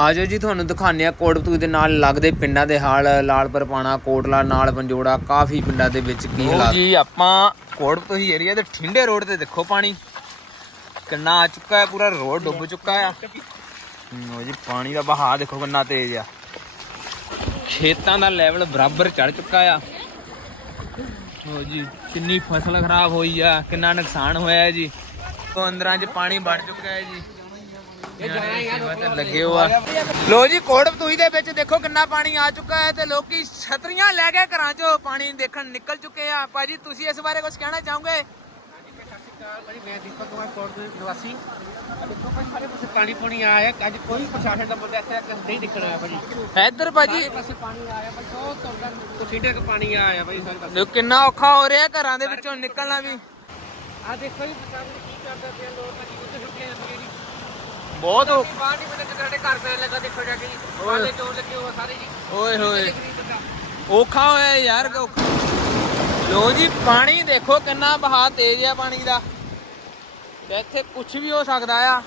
ਆਜੋ ਜੀ ਤੁਹਾਨੂੰ ਦਿਖਾਉਂਦੇ ਆ ਕੋਟਪਤੂ ਦੇ ਨਾਲ ਲੱਗਦੇ ਪਿੰਡਾਂ ਦੇ ਹਾਲ ਲਾਲਪੁਰ ਪਾਣਾ ਕੋਟਲਾ ਨਾਲ ਪੰਜੋੜਾ ਕਾਫੀ ਪਿੰਡਾਂ ਦੇ ਵਿੱਚ ਕੀ ਹਾਲਾਤ? ਜੀ ਆਪਾਂ ਕੋਟਪਤੂ ਹੀ ਏਰੀਆ ਦੇ ਠਿੰਡੇ ਰੋਡ ਤੇ ਦੇਖੋ ਪਾਣੀ। ਕਿੰਨਾ ਆ ਚੁੱਕਾ ਹੈ ਪੂਰਾ ਰੋਡ ਡੁੱਬ ਚੁੱਕਾ ਆ। ਲੋ ਜੀ ਪਾਣੀ ਦਾ ਵਹਾਅ ਦੇਖੋ ਕਿੰਨਾ ਤੇਜ਼ ਆ। ਖੇਤਾਂ ਦਾ ਲੈਵਲ ਬਰਾਬਰ ਚੜ ਚੁੱਕਾ ਆ। ਹੋ ਜੀ ਕਿੰਨੀ ਫਸਲ ਖਰਾਬ ਹੋਈ ਆ ਕਿੰਨਾ ਨੁਕਸਾਨ ਹੋਇਆ ਜੀ। ਤੋਂ ਅੰਦਰਾਂ 'ਚ ਪਾਣੀ ਵੜ ਚੁੱਕਾ ਹੈ ਜੀ। ਲੱਗੇ ਹੋਆ। ਲੋ ਜੀ ਕੋਟਪਤੂਈ ਦੇ ਵਿੱਚ ਦੇਖੋ ਕਿੰਨਾ ਪਾਣੀ ਆ ਚੁੱਕਾ ਹੈ ਤੇ ਲੋਕੀ ਛਤਰੀਆਂ ਲੈ ਕੇ ਘਰਾਂ 'ਚੋਂ ਪਾਣੀ ਦੇਖਣ ਨਿਕਲ ਚੁੱਕੇ ਆ। ਭਾਜੀ ਤੁਸੀਂ ਇਸ ਬਾਰੇ ਕੁਝ ਕਹਿਣਾ ਚਾਹੋਗੇ? ਭਾਜੀ ਮੈਂ ਦੀਪਕ ਕੁਮਾਰ ਕੋਟ ਦੇ ਨਿਵਾਸੀ। ਦੇਖੋ ਭਾਜੀ ਸਾਰੇ ਪਾਸੇ ਪਾਣੀ ਪਾਣੀ ਆਇਆ ਅੱਜ ਕੋਈ ਪ੍ਰਸ਼ਾਸਨ ਦਾ ਬੰਦਾ ਇੱਥੇ ਤੱਕ ਨਹੀਂ ਦਿਖਣ ਆਇਆ ਭਾਜੀ ਇੱਧਰ ਭਾਜੀ। ਸਾਰੇ ਪਾਸੇ ਪਾਣੀ ਆਇਆ ਭਾਜੀ ਬਹੁਤ ਤੁਰਦਾ ਕੁਛੀਡੇ ਕ ਪਾਣੀ ਆਇਆ ਭਾਜੀ ਸਾਰੇ ਪਾਸੇ। ਦੇਖੋ ਕਿੰਨਾ ਔਖਾ ਹੋ ਰਿਹਾ ਘਰਾਂ ਦੇ ਵਿੱਚੋਂ ਨਿਕਲਣਾ ਵੀ। ਆ ਦੇਖੋ ਜੀ ਪ੍ਰਸ਼ਾਸਨ ਕੀ ਕਰਦਾ ਪਿਆ ਲੋਕ ਭਾਜੀ ਉੱਤੇ ਛੁੱਟੀਆਂ ਜਾਂਦੀਆਂ ਜੀ ਬਹੁਤ ਬਾਹਰ ਨਹੀਂ ਸਾਡੇ ਘਰ ਪੈ ਲੱਗਾ ਦੇਖੋ ਜਾ ਕੇ ਜੀ। ਵਾਲੇ ਚੋਰ ਲੱਗੇ ਹੋਆ ਸਾਰੇ ਜੀ। ਓਏ ਹੋਏ। ਗਰੀਬ ਬੰਦਾ ਔਖਾ ਹੋਇਆ ਯਾਰ ਔਖਾ। ਲੋ ਜੀ ਪਾਣੀ ਦੇਖੋ ਕਿੰਨਾ ਬਹਾ ਤੇਜ਼ ਆ ਪਾਣੀ ਦਾ। ਤੇ ਇੱਥੇ ਕੁਝ ਵੀ ਹੋ ਸਕਦਾ ਆ।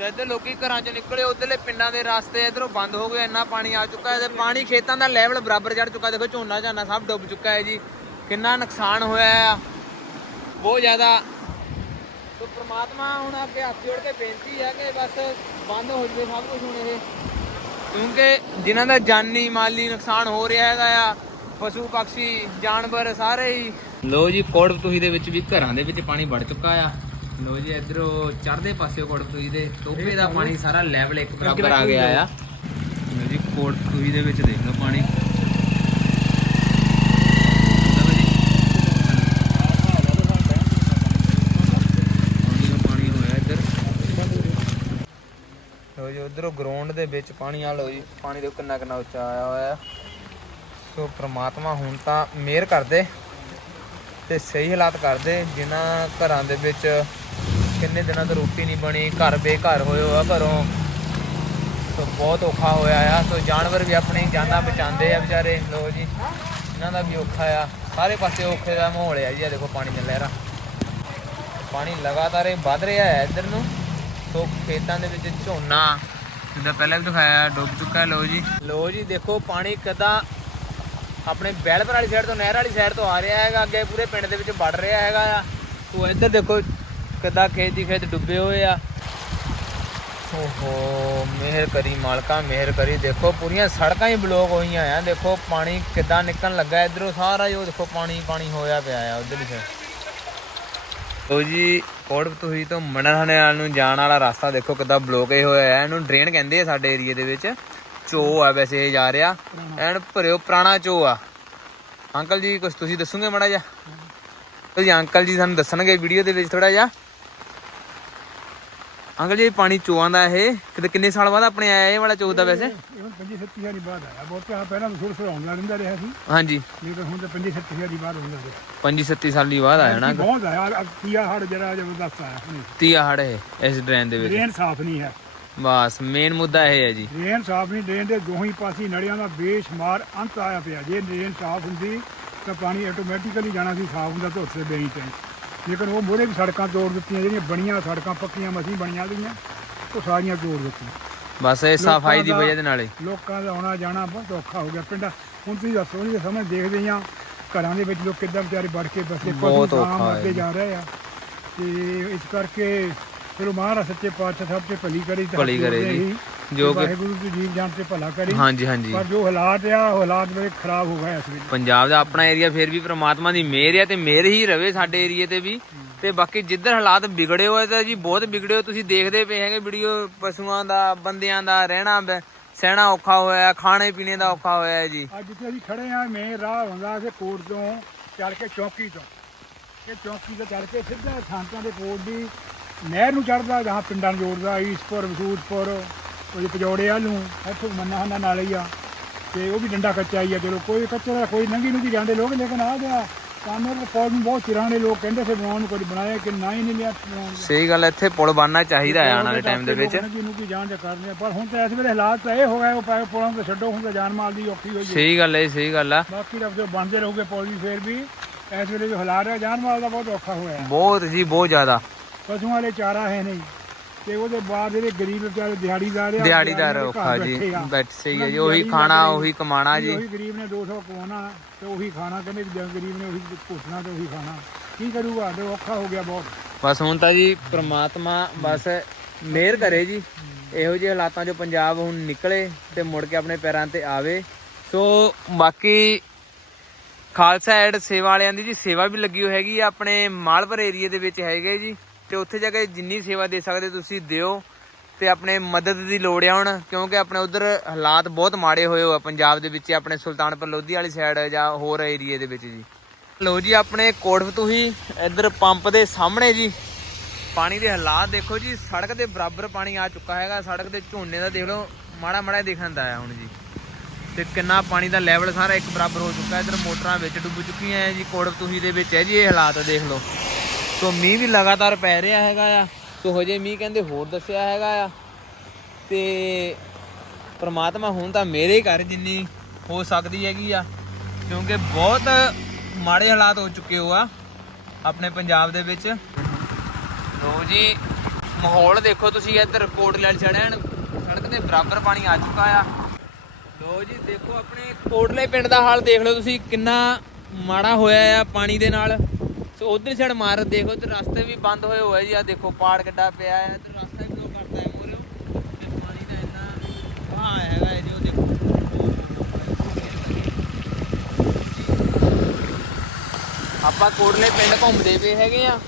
ਇੱਧਰ ਲੋਕੀ ਘਰਾਂ ਚੋਂ ਨਿਕਲੇ ਉਧਰਲੇ ਪਿੰਡਾਂ ਦੇ ਰਸਤੇ ਇਧਰੋਂ ਬੰਦ ਹੋ ਗਏ ਇੰਨਾ ਪਾਣੀ ਆ ਚੁੱਕਾ ਹੈ ਤੇ ਪਾਣੀ ਖੇਤਾਂ ਦਾ ਲੈਵਲ ਬਰਾਬਰ ਚੜ ਚੁੱਕਾ ਦੇਖੋ ਝੋਨਾ ਝਾਨਾ ਸਭ ਡੁੱਬ ਚੁੱਕਾ ਹੈ ਜੀ। ਕਿੰਨਾ ਨੁਕਸਾਨ ਹੋਇਆ ਆ। ਬਹੁਤ ਜ਼ਿਆਦਾ ਪ੍ਰਮਾਤਮਾ ਹੁਣ ਅੱਗੇ ਹੱਥ ਜੋੜ ਕੇ ਬੇਨਤੀ ਹੈ ਕਿ ਬਸ ਬੰਦ ਹੋ ਜਵੇ ਸਭ ਕੁਝ ਹੁਣ ਇਹ। ਕਿਉਂਕਿ ਜਿਨ੍ਹਾਂ ਦਾ ਜਾਨੀ ਮਾਲੀ ਨੁਕਸਾਨ ਹੋ ਰਿਹਾ ਹੈਗਾ ਆ ਪਸ਼ੂ ਪੰਛੀ ਜਾਨਵਰ ਸਾਰੇ ਹੀ। ਲੋ ਜੀ ਕੋਟਪਤੂਹੀ ਦੇ ਵਿੱਚ ਵੀ ਘਰਾਂ ਦੇ ਵਿੱਚ ਪਾਣੀ ਵੜ ਚੁੱਕਾ ਆ। ਲੋ ਜੀ ਇਧਰੋਂ ਚੜ੍ਹਦੇ ਪਾਸੇ ਕੋਟਪਤੂਹੀ ਦੇ ਟੋਪੇ ਦਾ ਪਾਣੀ ਸਾਰਾ ਲੈਵਲ ਇੱਕ ਬਰਾਬਰ ਆ ਗਿਆ ਆ। ਲੋ ਜੀ ਕੋਟਪਤੂਹੀ ਦੇ ਵਿੱਚ ਦੇਖ ਲਓ ਪਾਣੀ ਲਓ ਜੀ। ਪਾਣੀ ਦਾ ਪਾਣੀ ਹੋਇਆ ਇੱਧਰ ਲੋ ਜੀ, ਉਧਰੋਂ ਗਰਾਊਂਡ ਦੇ ਵਿੱਚ ਪਾਣੀ ਆ ਲੋ ਜੀ, ਪਾਣੀ ਦੇ ਕਿੰਨਾ ਕਿੰਨਾ ਉੱਚਾ ਆਇਆ ਹੋਇਆ ਸੋ ਪ੍ਰਮਾਤਮਾ ਹੁਣ ਤਾਂ ਮਿਹਰ ਕਰਦੇ ਤੇ ਸਹੀ ਹਾਲਾਤ ਕਰਦੇ, ਜਿਨ੍ਹਾਂ ਘਰਾਂ ਦੇ ਵਿੱਚ ਕਿੰਨੇ ਦਿਨਾਂ ਤੋਂ ਰੋਟੀ ਨਹੀਂ ਬਣੀ, ਘਰ ਬੇਘਰ ਹੋਏ ਹੋਆ ਘਰੋਂ। ਸੋ ਬਹੁਤ ਔਖਾ ਹੋਇਆ ਆ। ਸੋ ਜਾਨਵਰ ਵੀ ਆਪਣੀ ਜਾਨਾਂ ਬਚਾਉਂਦੇ ਆ ਵਿਚਾਰੇ ਲੋ ਜੀ, ਇਹਨਾਂ ਦਾ ਵੀ ਔਖਾ ਆ। ਸਾਰੇ ਪਾਸੇ ਔਖੇ ਦਾ ਮਾਹੌਲ ਆ ਜੀ ਆ ਦੇਖੋ ਪਾਣੀ ਦੀਆਂ ਲਹਿਰਾਂ। ਪਾਣੀ ਲਗਾਤਾਰ ਇਹ ਵੱਧ ਰਿਹਾ ਹੈ ਇੱਧਰ ਨੂੰ। ਸੋ ਖੇਤਾਂ ਦੇ ਵਿੱਚ ਝੋਨਾ। ਜਿੱਦਾਂ ਪਹਿਲਾਂ ਵੀ ਦਿਖਾਇਆ, ਡੁੱਬ ਚੁੱਕਾ ਲੋ ਜੀ। ਲੋ ਜੀ, ਦੇਖੋ, ਪਾਣੀ ਕਦਾਂ ਆਪਣੇ ਬੈਲਪੁਰ ਵਾਲੀ ਸਾਈਡ ਤੋਂ, ਨਹਿਰ ਵਾਲੀ ਸਾਈਡ ਤੋਂ ਆ ਰਿਹਾ ਹੈਗਾ। ਅੱਗੇ ਪੂਰੇ ਪਿੰਡ ਦੇ ਵਿੱਚ ਵੜ ਰਿਹਾ ਹੈਗਾ ਆ। ਸੋ ਇੱਧਰ ਦੇਖੋ, ਕਿੱਦਾਂ ਖੇਤ ਦੀ ਖੇਤ ਡੁੱਬੇ ਹੋਏ ਆ। ਓਹੋ, ਮਿਹਰ ਕਰੀ ਮਾਲਕਾ, ਮਿਹਰ ਕਰੀ। ਦੇਖੋ, ਪੂਰੀਆਂ ਸੜਕਾਂ ਹੀ ਬਲੌਕ ਹੋਈਆਂ ਆ। ਦੇਖੋ, ਪਾਣੀ ਕਿੱਦਾਂ ਨਿਕਲਣ ਲੱਗਾ ਇਧਰੋਂ ਸਾਰਾ। ਹੀ ਉਹ ਦੇਖੋ ਪਾਣੀ ਪਾਣੀ ਹੋਇਆ ਪਿਆ ਆ ਉਧਰ ਹੀ ਲੋ ਜੀ ਕੋਟਪਤੂਹੀ ਤੋਂ ਮਣਰਹਣੇ ਵਾਲ ਨੂੰ ਜਾਣ ਵਾਲਾ ਰਸਤਾ ਦੇਖੋ ਕਿੱਦਾਂ ਬਲੌਕ ਹੀ ਹੋਇਆ ਹੈ। ਇਹਨੂੰ ਡਰੇਨ ਕਹਿੰਦੇ ਆ ਸਾਡੇ ਏਰੀਆ ਦੇ ਵਿੱਚ। ਚੋ ਆ ਵੈਸੇ ਇਹ ਜਾ ਰਿਹਾ। ਐਨ ਭਰਿਓ ਪੁਰਾਣਾ ਚੋ ਆ। ਅੰਕਲ ਜੀ ਕੁਝ ਤੁਸੀਂ ਦੱਸੋਗੇ ਮੜਾ ਜਾ ਜੀ ਅੰਕਲ ਜੀ ਸਾਨੂੰ ਦੱਸਣਗੇ ਵੀਡੀਓ ਦੇ ਵਿੱਚ ਥੋੜਾ ਜਿਹਾ। ਅੰਕਲ ਜੀ ਪਾਣੀ ਚੋਆਂ ਦਾ ਇਹ। ਕਿਤੇ ਕਿੰਨੇ ਸਾਲ ਬਾਅਦ ਆਪਣੇ ਆਇਆ ਇਹ ਵਾਲਾ ਚੋ ਦਾ ਵੈਸੇ? ਇਹ ਹੁਣ 25 30 ਹਜ਼ਾਰੀ ਬਾਅਦ ਆਇਆ। ਬਹੁਤ ਪਹਿਲਾਂ ਤਾਂ ਥੋੜਾ ਥੋੜਾ ਆਉਂਦਾ ਰਹਿੰਦਾ ਰਿਹਾ ਸੀ। ਹਾਂਜੀ। ਨਹੀਂ ਤਾਂ ਹੁਣ ਤਾਂ 25 30 ਹਜ਼ਾਰੀ ਬਾਅਦ ਆਉਂਦਾ ਰਿਹਾ। 25 37 ਸਾਲ ਦੀ ਬਾਅਦ ਆਇਆ ਨਾ ਬਹੁਤ ਆਇਆ। ਤੀਆ ਹੜ ਜਿਹੜਾ ਜ਼ਬਰਦਸਤ ਆਇਆ ਹੁਣ ਤੀਆ ਹੜ ਇਹ ਇਸ ਡਰੇਨ ਦੇ ਵਿੱਚ। ਡਰੇਨ ਸਾਫ਼ ਨਹੀਂ ਹੈ। ਬਸ ਮੇਨ ਮੁੱਦਾ ਇਹ ਹੈ ਜੀ। ਡਰੇਨ ਸਾਫ਼ ਨਹੀਂ ਡਰੇਨ ਦੇ ਦੋਹੀਂ ਪਾਸੇ ਨੜਿਆਂ ਦਾ ਬੇਸ਼ੁਮਾਰ ਅੰਤ ਆਇਆ ਪਿਆ। ਜੇ ਡਰੇਨ ਸਾਫ਼ ਹੁੰਦੀ ਤਾਂ ਪਾਣੀ ਆਟੋਮੈਟਿਕਲੀ ਜਾਣਾ ਸੀ ਸਾਫ਼ ਹੁੰਦਾ ਤਾਂ ਉੱਥੇ ਬੇਈ ਤੇ। ਲੇਕਿਨ ਉਹ ਮੋਰੇ ਵੀ ਸੜਕਾਂ ਤੋੜ ਦਿੱਤੀਆਂ ਜਿਹੜੀਆਂ ਬਣੀਆਂ ਸੜਕਾਂ ਪੱਕੀਆਂ ਮਸੀਂ ਬਣੀਆਂ ਗਈਆਂ ਉਹ ਸਾਰੀਆਂ ਤੋੜ ਦਿੱਤੀਆਂ। ਬਸ ਇਹ ਸਫ਼ਾਈ ਦੀ ਵਜ੍ਹਾ ਦੇ ਨਾਲ। ਹੀ ਲੋਕਾਂ ਦਾ ਆਉਣਾ ਜਾਣਾ ਬਹੁਤ ਔਖਾ ਹੋ ਗਿਆ। ਪਿੰਡਾਂ ਹੁਣ ਤੁਸੀਂ ਦੱਸੋ ਨਹੀਂ ਸਮਝ ਦੇਖਦੇ ਆ ਘਰਾਂ ਦੇ ਵਿੱਚ ਲੋਕ ਕਿੱਦਾਂ ਵਿਚਾਰੇ ਵੜ ਕੇ ਬਹੁਤ ਪਸ਼ੂ ਮਰਦੇ ਜੀ। ਜਾ ਰਹੇ ਆ। ਤੇ ਇਸ ਕਰਕੇ ਚਲੋ ਮਹਾਰਾਜ ਸੱਚੇ ਪਾਤਸ਼ਾਹ ਸਭ ਤੇ ਭਲੀ ਕਰੀ ਤੇ ਭਲੀ ਕਰੇ ਜੀ। ਜੋ ਕਿ ਵਾਹਿਗੁਰੂ ਦੀ ਜੀਵ ਜਾਨ ਤੇ ਭਲਾ ਕਰੀ। ਹਾਂਜੀ ਹਾਂਜੀ। ਪਰ ਜੋ ਹਾਲਾਤ ਆ ਉਹ ਹਾਲਾਤ ਬੜੇ ਖਰਾਬ ਹੋ ਗਏ ਇਸ ਵੇਲੇ। ਪੰਜਾਬ ਦਾ ਆਪਣਾ ਏਰੀਆ ਫਿਰ ਵੀ ਪ੍ਰਮਾਤਮਾ ਦੀ ਮਿਹਰ ਹੈ ਤੇ ਮਿਹਰ ਹੀ ਰਵੇ ਸਾਡੇ ਏਰੀਏ ਤੇ ਵੀ। ਤੇ ਬਾਕੀ ਜਿੱਧਰ ਹਾਲਾਤ ਵਿਗੜੇ ਹੋਏ ਤਾਂ ਜੀ ਬਹੁਤ ਵਿਗੜੇ ਹੋਏ। ਤੁਸੀਂ ਦੇਖਦੇ ਪਏ ਹੈਗੇ ਵੀਡੀਓ ਪਸ਼ੂਆਂ ਦਾ ਬੰਦਿਆਂ ਦਾ ਰਹਿਣਾ ਸਹਿਣਾ ਔਖਾ ਹੋਇਆ ਖਾਣੇ ਪੀਣੇ ਦਾ ਔਖਾ ਹੋਇਆ ਜੀ। ਅੱਜ ਜਿੱਥੇ ਅਸੀਂ ਖੜੇ ਆ ਮੇਨ ਰਾਹ ਹੁੰਦਾ ਕਿ ਕੋਟ ਤੋਂ ਚੱਲ ਕੇ ਚੌਕੀ ਤੋਂ। ਇਹ ਚੌਕੀ ਤੋਂ ਚੱਲ ਕੇ ਸਿੱਧਾ ਥਾਂਟਾਂ ਦੇ ਕੋਟ ਦੀ ਨਹਿਰ ਨੂੰ ਚੜਦਾ ਜਹਾਂ ਪਿੰਡਾਂ ਨੂੰ ਜੋੜਦਾ ਈਸਪੁਰ ਵਸੂਦਪੁਰ ਉਹ ਪਜੌੜੇ ਨੂੰ ਇੱਥੋਂ ਮੰਨਾ ਹੰਨਾ ਨਾਲ ਹੀ ਆ। ਤੇ ਉਹ ਵੀ ਡੰਡਾ ਕੱਚਾ ਹੀ ਆ ਚਲੋ ਕੋਈ ਕੱਚਾ ਦਾ ਕੋਈ ਨੰਗੀ ਨੂੰ ਜਾਂਦੇ ਲੋਕ ਲੇਕਿਨ ਆ ਗਿਆ ਕਾਮਰ ਦੇ ਕੋਲ ਨੂੰ ਬਹੁਤ ਚਿਰਾਣੇ ਲੋਕ ਕਹਿੰਦੇ ਸੀ ਬਣਾਉਣ ਨੂੰ ਕੋਈ ਬਣਾਇਆ ਕਿ ਨਾ ਹੀ ਨਹੀਂ ਲਿਆ। ਸਹੀ ਗੱਲ ਇੱਥੇ ਪੁਲ ਬਣਨਾ ਚਾਹੀਦਾ ਆਉਣ ਵਾਲੇ ਟਾਈਮ ਦੇ ਵਿੱਚ। ਜਿਹਨੂੰ ਕੀ ਜਾਣ ਜਾ ਕਰਦੇ ਪਰ ਹੁਣ ਤਾਂ ਇਸ ਵੇਲੇ ਹਾਲਾਤ ਤਾਂ ਇਹ ਹੋ ਗਏ ਉਹ ਪਾ- ਪੁਲਾਂ ਤੋਂ ਛੱਡੋ ਹੁਣ ਤਾਂ ਜਾਨ ਮਾਲ ਦੀ ਔਖੀ ਹੋਈ ਸਹੀ ਗੱਲ ਹੈ ਸਹੀ ਗੱਲ ਆ। ਬਾਕੀ ਰੱਬ ਜੋ ਬਣਦੇ ਰਹੋਗੇ ਪੁਲ ਵੀ ਫੇਰ ਵੀ ਇਸ ਵੇਲੇ ਜੋ ਹਾਲਾਤ ਹੈ ਜਾਨ ਮਾਲ ਦਾ ਬਹੁਤ ਔਖਾ ਹੋਇਆ। ਬਹੁਤ ਜੀ ਬਹੁਤ ਜ਼ਿਆਦਾ। ਪਸ਼ੂਆਂ ਵਾਲੇ ਚਾਰਾ ਹੈ ਨਹੀਂ। ਤੇ ਉਹਦੇ ਬਾਅਦ ਜਿਹੜੇ ਗਰੀਬ ਵਿਚਾਰੇ ਦਿਹਾੜੀਦਾਰ ਆ ਦਿਹਾੜੀਦਾਰ ਔਖਾ ਜੀ ਬੈਠੇ ਸਹੀ ਹੈ ਜੀ ਉਹੀ ਖਾਣਾ। ਉਹੀ ਕਮਾਣਾ ਜੀ। ਉਹੀ ਗਰੀਬ ਨੇ 200 ਕਮਾਉਣਾ ਤੇ ਉਹੀ ਖਾਣਾ ਕਹਿੰਦੇ ਗਰੀਬ ਨੇ ਉਹੀ ਭੁੱਖਣਾ ਤੇ ਉਹੀ ਖਾਣਾ। ਕੀ ਕਰੂਗਾ? ਤੇ ਔਖਾ ਹੋ ਗਿਆ ਬਹੁਤ। ਬਸ ਹੁਣ ਤਾਂ ਜੀ ਪ੍ਰਮਾਤਮਾ ਬਸ ਮਿਹਰ ਕਰੇ ਜੀ। ਇਹੋ ਜਿਹੇ ਹਾਲਾਤਾਂ ਚੋਂ ਪੰਜਾਬ ਹੁਣ ਨਿਕਲੇ ਤੇ ਮੁੜ ਕੇ ਆਪਣੇ ਪੈਰਾਂ ਤੇ ਆਵੇ। ਸੋ ਬਾਕੀ ਖਾਲਸਾ ਐਡ ਸੇਵਾ ਵਾਲਿਆਂ ਦੀ ਜੀ ਸੇਵਾ ਵੀ ਲੱਗੀ ਹੋਈ ਹੈਗੀ ਆਪਣੇ ਮਾਲਪੁਰ ਏਰੀਏ ਦੇ ਵਿੱਚ ਹੈਗੇ ਜੀ। ਤੇ ਉੱਥੇ ਜਾ ਕੇ ਜਿੰਨੀ ਸੇਵਾ ਦੇ ਸਕਦੇ ਤੁਸੀਂ ਦਿਓ ਤੇ ਆਪਣੇ ਮਦਦ ਦੀ ਲੋੜ ਆ ਹੁਣ, ਕਿਉਂਕਿ ਆਪਣੇ ਉਧਰ ਹਾਲਾਤ ਬਹੁਤ ਮਾੜੇ ਹੋਏ ਹੋ ਪੰਜਾਬ ਦੇ ਵਿੱਚ, ਆਪਣੇ ਸੁਲਤਾਨਪੁਰ ਲੋਧੀ ਵਾਲੀ ਸਾਈਡ ਜਾਂ ਹੋਰ ਏਰੀਏ ਦੇ ਵਿੱਚ ਜੀ। ਲੋ ਜੀ, ਆਪਣੇ ਕੋਟਫਤੂਹੀ ਇੱਧਰ ਪੰਪ ਦੇ ਸਾਹਮਣੇ ਜੀ। ਪਾਣੀ ਦੇ ਹਾਲਾਤ ਦੇਖੋ ਜੀ, ਸੜਕ ਦੇ ਬਰਾਬਰ ਪਾਣੀ ਆ ਚੁੱਕਾ ਹੈਗਾ, ਸੜਕ ਦੇ ਝੋਨੇ ਦਾ ਦੇਖ ਲਓ, ਮਾੜਾ ਮਾੜਾ ਦਿਖਣ ਦਾ ਆ ਹੁਣ ਜੀ। ਤੇ ਕਿੰਨਾ ਪਾਣੀ ਦਾ ਲੈਵਲ ਸਾਰਾ ਇੱਕ ਬਰਾਬਰ ਹੋ ਚੁੱਕਾ ਹੈ ਇੱਧਰ ਮੋਟਰਾਂ ਵਿੱਚ ਡੁੱਬ ਚੁੱਕੀਆਂ ਹੈ ਜੀ ਕੋਟਫਤੂਹੀ ਦੇ ਵਿੱਚ ਹੈ ਜੀ, ਇਹ ਹਾਲਾਤ ਦੇਖ ਲਓ। ਸੋ ਮੀਂਹ ਵੀ ਲਗਾਤਾਰ ਪੈ ਰਿਹਾ ਹੈਗਾ ਆ। ਸੋ ਹਜੇ ਮੀਂਹ ਕਹਿੰਦੇ ਹੋਰ ਦੱਸਿਆ ਹੈਗਾ ਆ। ਤੇ ਪ੍ਰਮਾਤਮਾ ਹੁਣ ਤਾਂ ਮੇਰੇ ਘਰ ਜਿੰਨੀ ਹੋ ਸਕਦੀ ਹੈਗੀ ਆ, ਕਿਉਂਕਿ ਬਹੁਤ ਮਾੜੇ ਹਾਲਾਤ ਹੋ ਚੁੱਕੇ ਹੋ ਆ ਆਪਣੇ ਪੰਜਾਬ ਦੇ ਵਿੱਚ। ਲੋ ਜੀ, ਮਾਹੌਲ ਦੇਖੋ ਤੁਸੀਂ ਇੱਧਰ ਕੋਟਲੇ ਚੜੈਣ ਸੜਕ ਦੇ ਬਰਾਬਰ ਪਾਣੀ ਆ ਚੁੱਕਾ ਆ। ਲੋ ਜੀ, ਦੇਖੋ ਆਪਣੇ ਕੋਟਲੇ ਪਿੰਡ ਦਾ ਹਾਲ ਦੇਖ ਲਓ ਤੁਸੀਂ, ਕਿੰਨਾ ਮਾੜਾ ਹੋਇਆ ਆ ਪਾਣੀ ਦੇ ਨਾਲ। ਸੋ ਉਧਰ ਸਾਈਡ ਮਾਰ ਦੇਖੋ ਤੇ ਰਸਤੇ ਵੀ ਬੰਦ ਹੋਏ ਹੋਏ ਜੀ ਆ ਦੇਖੋ ਪਾੜ ਕਿੱਡਾ ਪਿਆ ਹੈ ਤੇ ਰਸਤਾ ਵੀ ਉਹ ਕਰਤਾ ਹੈ ਮੂਰੇ ਤੇ ਪਾਣੀ ਦਾ ਇੰਨਾ ਵਹਾਅ ਹੈਗਾ ਹੈ ਜੀ, ਉਹ ਦੇਖੋ। ਆਪਾਂ ਕੋਟਲੇ ਪਿੰਡ ਘੁੰਮਦੇ ਪਏ ਹੈਗੇ ਆ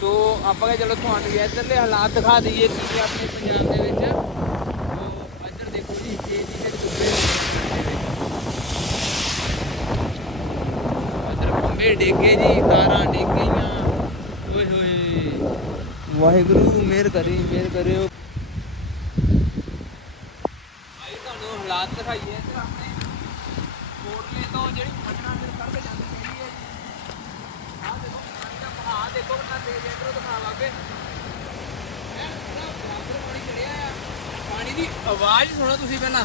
ਸੋ ਆਪਾਂ ਕਹੇ ਚਲੋ ਤੁਹਾਨੂੰ ਵੀ ਇੱਧਰਲੇ ਹਾਲਾਤ ਦਿਖਾ ਦਈਏ ਕਿ ਆਪਣੇ ਪੰਜਾਬ ਦੇ ਵਿੱਚ ਸੋ ਇੱਧਰ ਦੇਖੋ ਜੀ ਇਹ ਜੀ ਦੇ ਡੁੱਬੇ ਇੱਧਰ ਖੰਭੇ ਡੇਗੇ ਜੀ, ਤਾਰਾਂ ਡਿੱਗ ਓਏ ਹੋਏ। ਵਾਹਿਗੁਰੂ, ਮਿਹਰ ਕਰੀ, ਮਿਹਰ ਕਰਿਓ ਆਈ ਤੁਹਾਨੂੰ ਹਾਲਾਤ ਦਿਖਾਈਏ। ਇੱਧਰ ਆਪਣੇ ਕੋਟਲੇ ਤੋਂ ਜਿਹੜੀ ਮਟਰਾਂ ਦੇ ਸੜਕ ਜਾਂਦੀ ਹੈਗੀ ਹੈ ਜੀ। ਆਹ ਦੇਖੋ, ਪਾਣੀ ਦਾ ਵਹਾਅ ਦੇਖੋ ਕਿੰਨਾ ਤੇਜ਼ ਹੈ। ਇਧਰੋਂ ਦਿਖਾਵਾਂਗੇ ਪਾਣੀ ਦੀ ਆਵਾਜ਼ ਸੁਣੋ ਤੁਸੀਂ ਪਹਿਲਾਂ।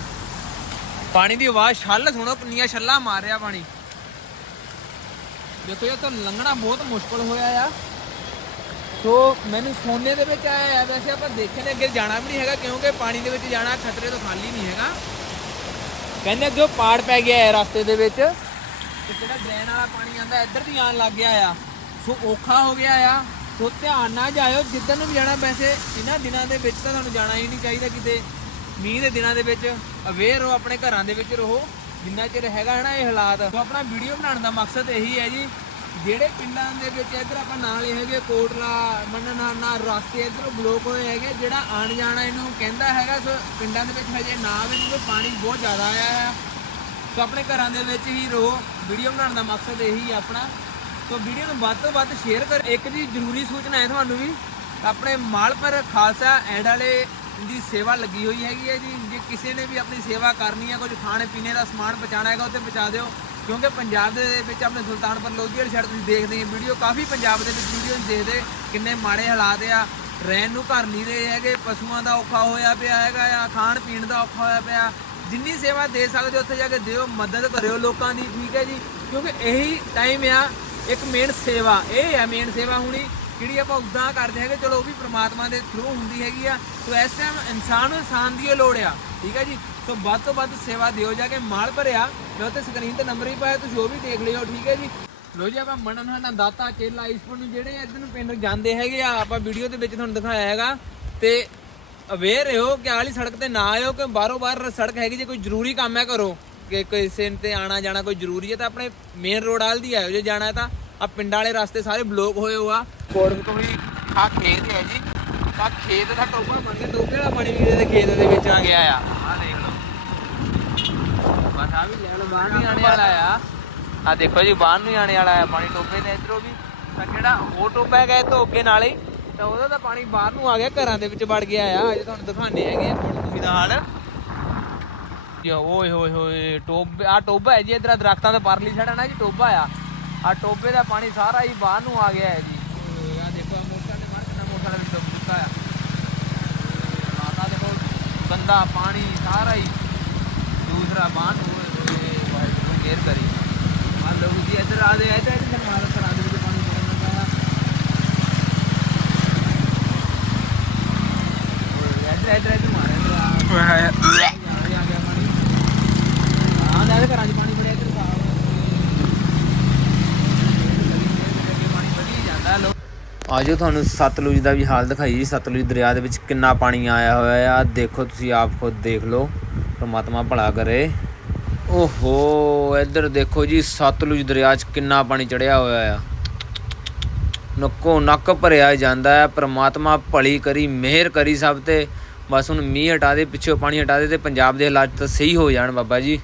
ਪਾਣੀ ਦੀ ਆਵਾਜ਼ ਛੱਲ ਸੁਣੋ ਕਿੰਨੀਆਂ ਛੱਲਾਂ ਮਾਰ ਰਿਹਾ ਪਾਣੀ। ਦੇਖੋ ਇਹ ਤਾਂ ਲੰਘਣਾ ਬਹੁਤ ਮੁਸ਼ਕਲ ਹੋਇਆ ਆ। ਸੋ ਮੈਨੂੰ ਸੋਨੇ ਦੇ ਵਿੱਚ ਆਇਆ ਆ, ਵੈਸੇ ਆਪਾਂ ਦੇਖਣ ਦੇ ਅੱਗੇ ਜਾਣਾ ਵੀ ਨਹੀਂ ਹੈਗਾ, ਕਿਉਂਕਿ ਪਾਣੀ ਦੇ ਵਿੱਚ ਜਾਣਾ ਖਤਰੇ ਤੋਂ ਖਾਲੀ ਨਹੀਂ ਹੈਗਾ। ਕਹਿੰਦੇ ਅੱਗੇ ਪਾੜ ਪੈ ਗਿਆ ਹੈ ਰਸਤੇ ਦੇ ਵਿੱਚ, ਤੇ ਜਿਹੜਾ ਡਰੇਨ ਵਾਲਾ ਪਾਣੀ ਆਂਦਾ ਇੱਧਰ ਦੀ ਆਣ ਲੱਗ ਗਿਆ ਆ। ਸੋ ਔਖਾ ਹੋ ਗਿਆ ਆ। ਸੋ ਧਿਆਨ ਨਾਲ ਜਾਇਓ ਜਿੱਦਣ ਨੂੰ ਵੀ ਜਾਣਾ, ਵੈਸੇ ਇਹਨਾਂ ਦਿਨਾਂ ਦੇ ਵਿੱਚ ਤਾਂ ਤੁਹਾਨੂੰ ਜਾਣਾ ਹੀ ਨਹੀਂ ਚਾਹੀਦਾ ਕਿਤੇ। ਮੀਂਹ ਦੇ ਦਿਨਾਂ ਦੇ ਵਿੱਚ ਅਵੇਅਰ ਹੋ ਆਪਣੇ ਘਰਾਂ ਦੇ ਵਿੱਚ ਰਹੋ। ਜਿੰਨਾ ਚਿਰ ਹੈਗਾ ਹੈ ਨਾ ਇਹ ਹਾਲਾਤ, ਸੋ ਆਪਣਾ ਵੀਡੀਓ ਬਣਾਉਣ ਦਾ ਮਕਸਦ ਇਹੀ ਹੈ ਜੀ, ਜਿਹੜੇ ਪਿੰਡਾਂ ਦੇ ਵਿੱਚ ਇੱਧਰ ਆਪਾਂ ਨਾਲ ਇਹ ਹੈਗੇ, ਕੋਟਲਾ, ਮੰਨਣਾ, ਨਾ ਰਸਤੇ ਇੱਧਰ ਬਲੋਕ ਹੋਏ ਹੈਗੇ, ਜਿਹੜਾ ਆਣ ਜਾਣਾ ਇਹਨੂੰ ਕਹਿੰਦਾ ਹੈਗਾ, ਸੋ ਪਿੰਡਾਂ ਦੇ ਵਿੱਚ ਹਜੇ ਨਾ ਵੀ ਕਿਉਂਕਿ ਪਾਣੀ ਬਹੁਤ ਜ਼ਿਆਦਾ ਆਇਆ ਹੈ ਸੋ ਆਪਣੇ ਘਰਾਂ ਦੇ ਵਿੱਚ ਹੀ ਰਹੋ ਵੀਡੀਓ ਬਣਾਉਣ ਦਾ ਮਕਸਦ ਇਹੀ ਹੈ ਆਪਣਾ। ਸੋ ਵੀਡੀਓ ਨੂੰ ਵੱਧ ਤੋਂ ਵੱਧ ਸ਼ੇਅਰ ਕਰ। ਇੱਕ ਜੀ ਜ਼ਰੂਰੀ ਸੂਚਨਾ ਹੈ ਤੁਹਾਨੂੰ ਵੀ, ਆਪਣੇ ਮਾਲਪੁਰ ਖਾਲਸਾ ਐਡ ਵਾਲੇ ਦੀ ਸੇਵਾ ਲੱਗੀ ਹੋਈ ਹੈਗੀ ਹੈ ਜੀ। ਜੇ ਕਿਸੇ ਨੇ ਵੀ ਆਪਣੀ ਸੇਵਾ ਕਰਨੀ ਹੈ, ਕੁਝ ਖਾਣੇ ਪੀਣੇ ਦਾ ਸਮਾਨ ਪਹੁੰਚਾਉਣਾ ਹੈਗਾ, ਉੱਥੇ ਪਹੁੰਚਾ ਦਿਓ। ਕਿਉਂਕਿ ਪੰਜਾਬ ਦੇ ਵਿੱਚ ਆਪਣੇ ਸੁਲਤਾਨਪੁਰ ਲੋਧੀ ਵਾਲੀ ਤੁਸੀਂ ਦੇਖਦੇ ਹੋ ਵੀਡੀਓ ਕਾਫੀ ਪੰਜਾਬ ਦੇ ਵਿੱਚ ਵੀਡੀਓ ਦੇਖਦੇ ਕਿੰਨੇ ਮਾੜੇ ਹਾਲਾਤ ਆ। ਰਹਿਣ ਨੂੰ ਘਰ ਨਹੀਂ ਰਹੇ ਹੈਗੇ, ਪਸ਼ੂਆਂ ਦਾ ਔਖਾ ਹੋਇਆ ਪਿਆ ਹੈਗਾ ਆ, ਖਾਣ ਪੀਣ ਦਾ ਔਖਾ ਹੋਇਆ ਪਿਆ। ਜਿੰਨੀ ਸੇਵਾ ਦੇ ਸਕਦੇ ਹੋ, ਉੱਥੇ ਜਾ ਕੇ ਦਿਓ, ਮਦਦ ਕਰਿਓ ਲੋਕਾਂ ਦੀ, ਠੀਕ ਹੈ ਜੀ। ਕਿਉਂਕਿ ਇਹੀ ਟਾਈਮ ਆ, ਇੱਕ ਮੇਨ ਸੇਵਾ, ਇਹ ਹੈ ਮੇਨ ਸੇਵਾ ਹੁਣੀ। ਜਿਹੜੀ ਆਪਾਂ ਉਦਾਂ ਕਰਦੇ ਹੈਗੇ, ਚਲੋ ਉਹ ਵੀ ਪ੍ਰਮਾਤਮਾ ਦੇ ਥਰੂ ਹੁੰਦੀ ਹੈਗੀ ਆ। ਸੋ ਇਸ ਟਾਈਮ ਇਨਸਾਨ ਨੂੰ ਇਨਸਾਨ ਦੀ ਲੋੜ ਆ, ਠੀਕ ਹੈ ਜੀ? ਸੋ ਵੱਧ ਤੋਂ ਵੱਧ ਸੇਵਾ ਦਿਓ, ਜਾ ਕੇ ਮਾਲ ਭਰਿਆ, ਮੈਂ ਉੱਤੇ ਸਕਰੀਨ ਤੇ ਨੰਬਰ ਹੀ ਪਾਇਆ, ਤੁਸੀਂ ਉਹ ਵੀ ਦੇਖ ਲਿਓ, ਠੀਕ ਹੈ ਜੀ? ਲੋ ਜੀ, ਆਪਾਂ ਮਨਨ ਹਨਾ ਦਾਤਾ ਚੇਲਾ ਈਸਪੁਰ ਨੂੰ ਜਿਹੜੇ ਇੱਧਰ ਨੂੰ ਪਿੰਡ ਜਾਂਦੇ ਹੈਗੇ ਆ, ਆਪਾਂ ਵੀਡੀਓ ਦੇ ਵਿੱਚ ਤੁਹਾਨੂੰ ਦਿਖਾਇਆ ਹੈਗਾ। ਤੇ ਅਵੇਅਰ ਰਹੋ ਕਿ ਆਹ ਸੜਕ ਤੇ ਨਾ ਆਇਓ, ਕਿ ਬਾਹਰੋਂ ਬਾਹਰ ਸੜਕ ਹੈਗੀ ਜੇ, ਕੋਈ ਜ਼ਰੂਰੀ ਕੰਮ ਹੈ ਕਰੋ। ਕਿ ਕਿਸੇ ਤੇ ਆਣਾ ਜਾਣਾ ਕੋਈ ਜ਼ਰੂਰੀ ਹੈ, ਤਾਂ ਆਪਣੇ ਮੇਨ ਰੋਡ ਵਾਲ ਦੀ ਆਇਓ, ਜੇ ਜਾਣਾ ਹੈ ਤਾਂ। ਆ ਪਿੰਡਾਂ ਵਾਲੇ ਰਸਤੇ ਸਾਰੇ ਬਲੌਕ ਹੋਏ ਹੋ ਆ ਤੋਂ ਵੀ ਆ ਖੇਤ ਹੈ ਜੀ। ਆ ਖੇਤ ਦਾ ਟੋਪਾ ਬਣ ਗਿਆ ਟੋਪੇ ਵਾਲਾ ਪਾਣੀ ਵੀ ਇਹਦੇ ਖੇਤ ਦੇ ਵਿੱਚ ਆ ਗਿਆ ਆ। ਆ ਦੇਖ ਲਓ। ਬਸ ਆ ਵੀ ਲੈਣ ਬਾਹਰ ਨਹੀਂ ਆਣੇ ਵਾਲਾ ਆ। ਆ ਦੇਖੋ ਜੀ, ਬਾਹਰ ਨੂੰ ਹੀ ਆਣੇ ਵਾਲਾ ਆ। ਪਾਣੀ ਟੋਭੇ ਦੇ ਇਧਰੋਂ ਵੀ। ਤਾਂ ਜਿਹੜਾ ਉਹ ਟੋਪਾ ਹੈਗਾ ਇਹ ਤੋਂ ਅੱਗੇ ਨਾਲ ਹੀ। ਤਾਂ ਉਹਦਾ ਤਾਂ ਪਾਣੀ ਬਾਹਰ ਨੂੰ ਆ ਗਿਆ, ਘਰਾਂ ਦੇ ਵਿੱਚ ਵੜ ਗਿਆ ਆ। ਅਜੇ ਤੁਹਾਨੂੰ ਦਿਖਾਣੇ ਹੈਗੇ ਕੋਟਕੂਹੀ ਦਾ ਹਾਲ। ਜੀ, ਓਏ ਹੋਏ ਹੋਏ, ਟੋਬੇ ਆ ਟੋਬਾ ਹੈ ਜੀ, ਇਧਰ ਦਰਖਤਾਂ ਦੇ ਪਰਲੀ ਸਾਈਡ ਨਾ ਜੀ, ਟੋਬਾ ਆ। ਆ ਟੋਬੇ ਦਾ ਪਾਣੀ ਸਾਰਾ ਹੀ ਬਾਹਰ ਨੂੰ ਆ ਗਿਆ ਹੈ ਜੀ ਆ ਦੇਖੋ ਆਹ ਮੋਟਰ ਦੇ ਬਾਹਰ ਕਿੰਨਾ ਮੋਟਰ ਵਿੱਚ ਡੁੱਬ ਚੁੱਕਾ ਆ ਮਾਤਾ ਦੇਖੋ ਗੰਦਾ ਪਾਣੀ ਸਾਰਾ ਹੀ ਦੂਸਰਾ ਬਾਹਰ ਨੂੰ ਹੋਏ ਵਾਹਿਗੁਰੂ ਮਿਹਰ ਕਰੀ। ਮੰਨ ਲਓ ਜੀ ਇੱਧਰ ਆ ਦੇ ਇੱਧਰ ਇੱਧਰ ਮਾਰ ਦੇ ਵਿੱਚ ਪਾਣੀ ਬਹੁਤ ਲੱਗਾ ਆ ਇੱਧਰ ਇੱਧਰ ਇੱਧਰ ਮਾਰਿਆ ਆ ਆ ਗਿਆ ਪਾਣੀ ਹਾਂ ਨਾ ਘਰਾਂ 'ਚ ਪਾਣੀ ਬੜਿਆ ਇੱਧਰ ਸਾਫ਼ ਪਾਣੀ ਵਧੀ ਜਾਂਦਾ ਲੋ ਆਜੋ ਤੁਹਾਨੂੰ ਸਤਲੁਜ ਦਾ ਵੀ ਹਾਲ ਦਿਖਾਈ ਜੀ। ਸਤਲੁਜ ਦਰਿਆ ਦੇ ਵਿੱਚ ਕਿੰਨਾ ਪਾਣੀ ਆਇਆ ਹੋਇਆ ਆ। ਦੇਖੋ ਤੁਸੀਂ ਆਪ ਖੁਦ ਦੇਖ ਲਓ, ਪਰਮਾਤਮਾ ਭਲਾ ਕਰੇ। ਓਹੋ, ਇੱਧਰ ਦੇਖੋ ਜੀ, ਸਤਲੁਜ ਦਰਿਆ 'ਚ ਕਿੰਨਾ ਪਾਣੀ ਚੜਿਆ ਹੋਇਆ ਆ। ਨੱਕੋ ਨੱਕ ਭਰਿਆ ਜਾਂਦਾ ਹੈ ਪ੍ਰਮਾਤਮਾ ਭਲੀ ਕਰੀ, ਮਿਹਰ ਕਰੀ ਸਭ ਤੇ। ਬਸ ਹੁਣ ਮੀਂਹ ਹਟਾ ਦੇ, ਪਿੱਛੋਂ ਪਾਣੀ ਹਟਾ ਦੇ ਤੇ ਪੰਜਾਬ ਦੇ ਹਾਲਾਤ ਤਾਂ ਸਹੀ ਹੋ ਜਾਣ ਬਾਬਾ ਜੀ।